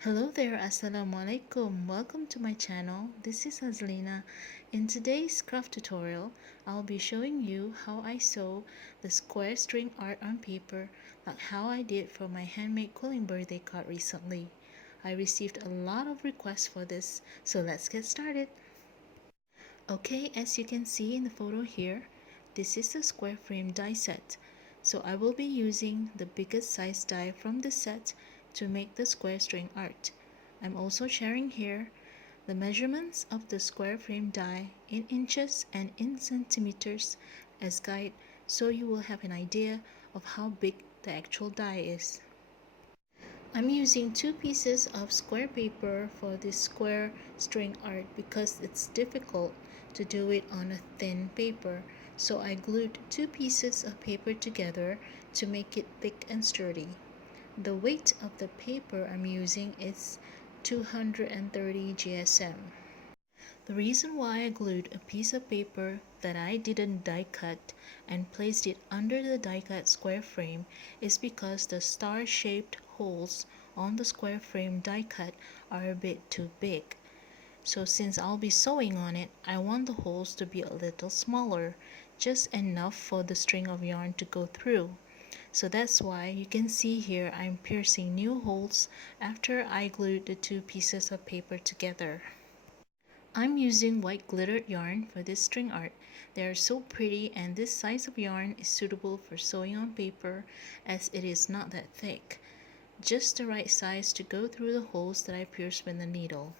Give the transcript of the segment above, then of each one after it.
Hello there, Assalamualaikum. Welcome to my channel. This is Azlina. In today's craft tutorial, I'll be showing you how I sew the square string art on paper, like how I did for my handmade quilling birthday card recently. I received a lot of requests for this, so let's get started. Okay, as you can see in the photo here, this is the square frame die set. So I will be using the biggest size die from the set to make the square string art. I'm also sharing here the measurements of the square frame die in inches and in centimeters as guide, so you will have an idea of how big the actual die is. I'm using 2 pieces of square paper for this square string art because it's difficult to do it on a thin paper. So I glued 2 pieces of paper together to make it thick and sturdy. The weight of the paper I'm using is 230 GSM. The reason why I glued a piece of paper that I didn't die cut and placed it under the die cut square frame is because the star-shaped holes on the square frame die cut are a bit too big. So since I'll be sewing on it, I want the holes to be a little smaller, just enough for the string of yarn to go through. So that's why you can see here I'm piercing new holes after I glued the 2 pieces of paper together. I'm using white glittered yarn for this string art. They are so pretty, and this size of yarn is suitable for sewing on paper as it is not that thick. Just the right size to go through the holes that I pierced with the needle.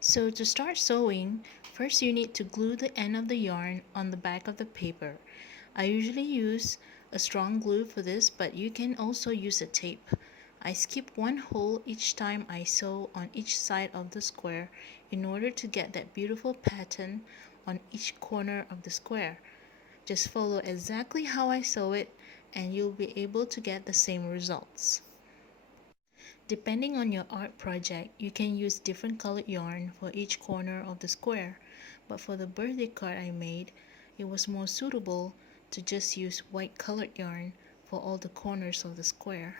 So to start sewing, first you need to glue the end of the yarn on the back of the paper. I usually use a strong glue for this, but you can also use a tape. I skip one hole each time I sew on each side of the square in order to get that beautiful pattern on each corner of the square. Just follow exactly how I sew it and you'll be able to get the same results. Depending on your art project, you can use different colored yarn for each corner of the square, but for the birthday card I made, it was more suitable to just use white colored yarn for all the corners of the square.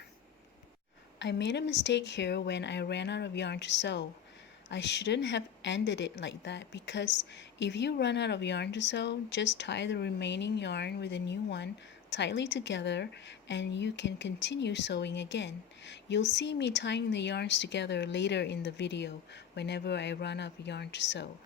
I made a mistake here when I ran out of yarn to sew. I shouldn't have ended it like that because if you run out of yarn to sew, just tie the remaining yarn with a new one tightly together and you can continue sewing again. You'll see me tying the yarns together later in the video whenever I run out of yarn to sew.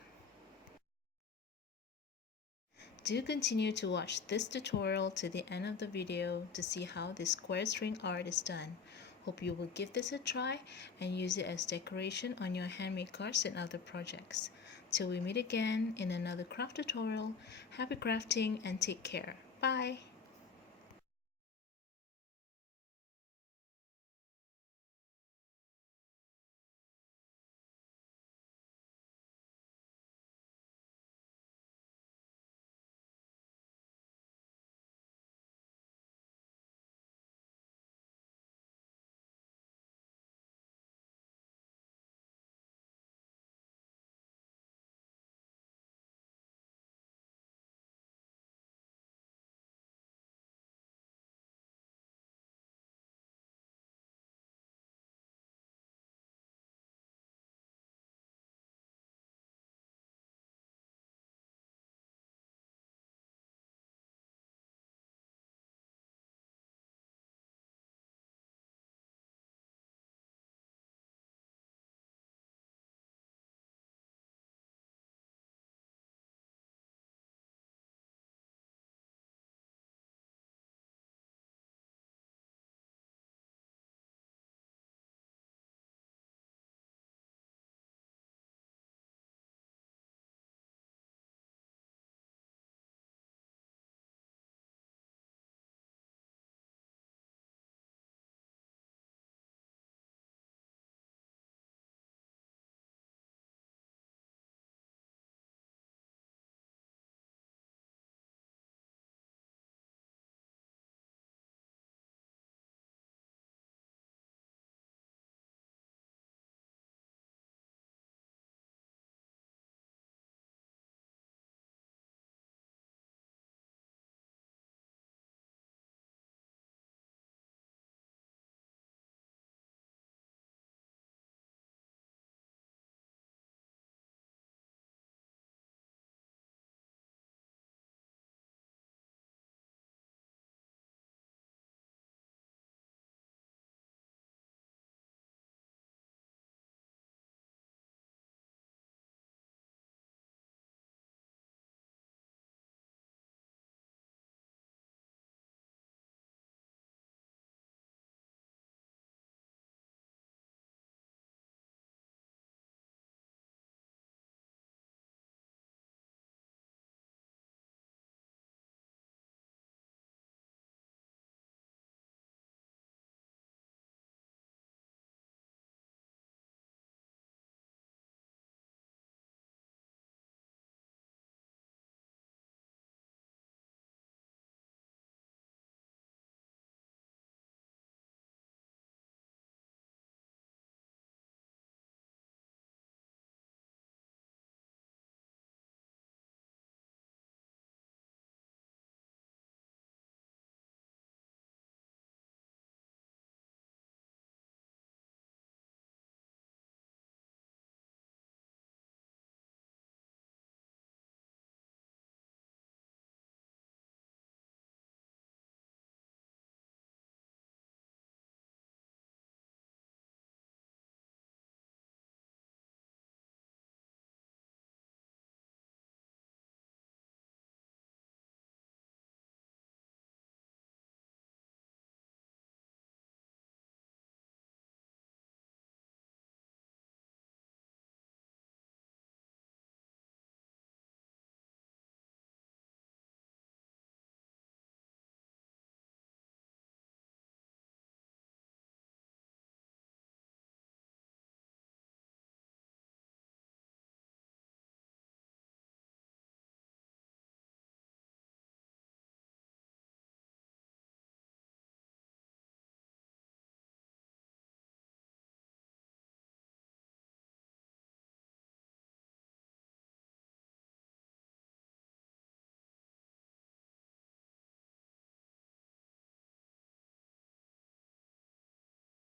Do continue to watch this tutorial to the end of the video to see how this square string art is done. Hope you will give this a try and use it as decoration on your handmade cards and other projects. Till we meet again in another craft tutorial, happy crafting and take care. Bye!